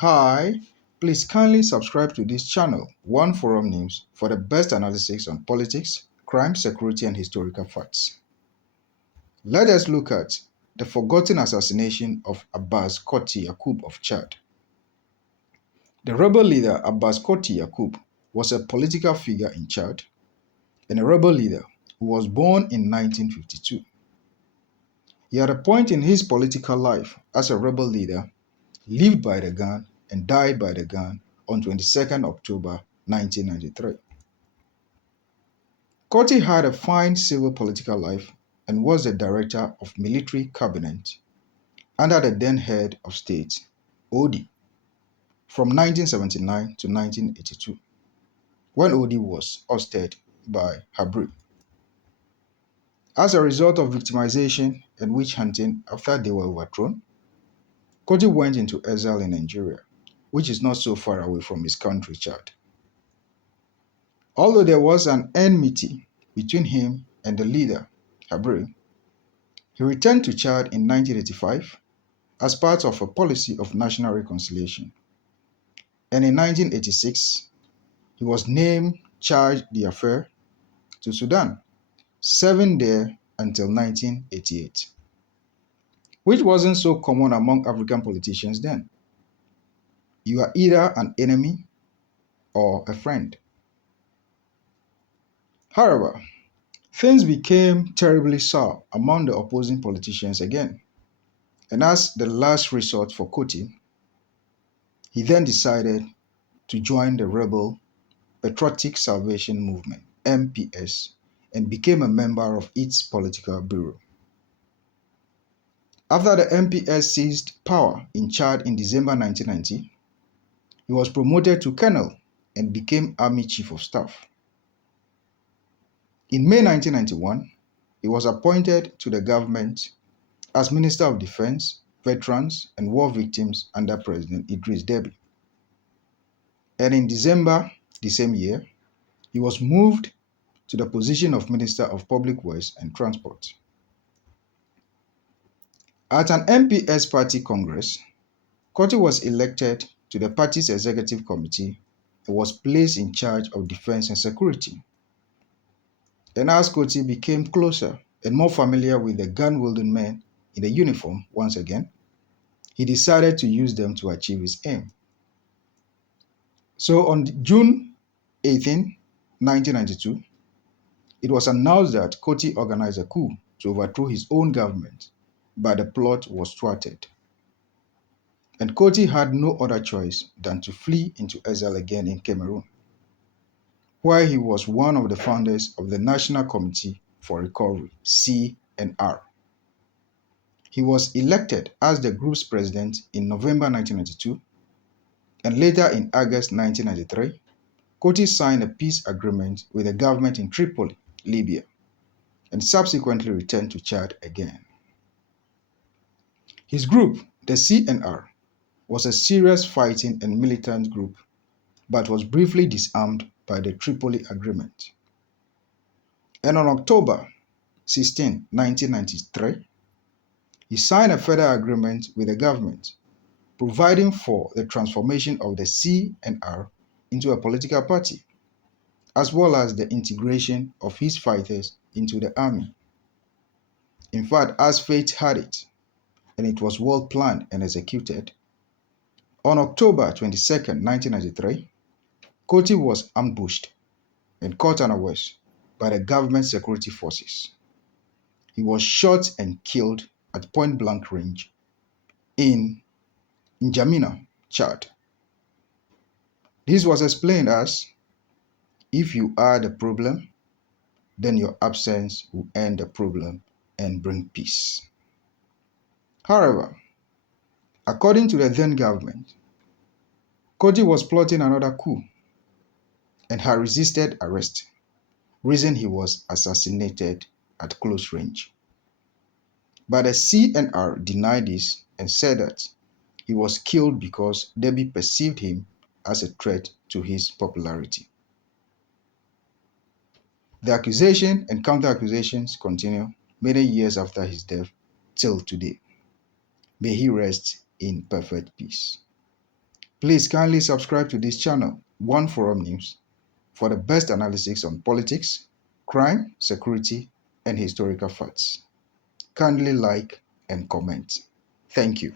Hi, please kindly subscribe to this channel, One Forum News, for the best analysis on politics, crime, security, and historical facts. Let us look at the forgotten assassination of Abbas Koty Yacoub of Chad. The rebel leader Abbas Koty Yacoub was a political figure in Chad and a rebel leader who was born in 1952. He had a point in his political life as a rebel leader, lived by the gun and died by the gun on 22nd October 1993. Koty had a fine civil political life and was the director of military cabinet under the then head of state, Odi, from 1979 to 1982, when Odi was ousted by Habre. As a result of victimization and witch hunting after they were overthrown, Koty went into exile in Nigeria, which is not so far away from his country, Chad. Although there was an enmity between him and the leader, Habre, he returned to Chad in 1985 as part of a policy of national reconciliation. And in 1986, he was named charge d'affaires to Sudan, serving there until 1988, which wasn't so common among African politicians then. You are either an enemy or a friend. However, things became terribly sour among the opposing politicians again. And as the last resort for Koty, he then decided to join the rebel Patriotic Salvation Movement, MPS, and became a member of its political bureau. After the MPS seized power in Chad in December 1990, he was promoted to colonel and became Army Chief of Staff. In May 1991, he was appointed to the government as Minister of Defense, Veterans, and War Victims under President Idris Deby. And in December the same year, he was moved to the position of Minister of Public Works and Transport. At an MPS party congress, Koty was elected to the party's executive committee and was placed in charge of defense and security. And as Koty became closer and more familiar with the gun-wielding men in the uniform once again, he decided to use them to achieve his aim. So on June 18, 1992, it was announced that Koty organized a coup to overthrow his own government, but the plot was thwarted. And Koty had no other choice than to flee into exile again in Cameroon, where he was one of the founders of the National Committee for Recovery, CNR. He was elected as the group's president in November 1992, and later in August 1993, Koty signed a peace agreement with the government in Tripoli, Libya, and subsequently returned to Chad again. His group, the CNR, was a serious fighting and militant group, but was briefly disarmed by the Tripoli Agreement. And on October 16, 1993, he signed a further agreement with the government, providing for the transformation of the CNR into a political party, as well as the integration of his fighters into the army. In fact, as fate had it, and it was well planned and executed, on October 22, 1993, Koty was ambushed and caught unawares by the government security forces. He was shot and killed at point-blank range in N'Djamena, Chad. This was explained as, if you are the problem, then your absence will end the problem and bring peace. However, according to the then government, Koty was plotting another coup and had resisted arrest, reason he was assassinated at close range. But the CNR denied this and said that he was killed because Deby perceived him as a threat to his popularity. The accusation and counter-accusations continue many years after his death till today. May he rest in perfect peace. Please kindly subscribe to this channel, One Forum News, for the best analysis on politics, crime, security, and historical facts. Kindly like and comment. Thank you.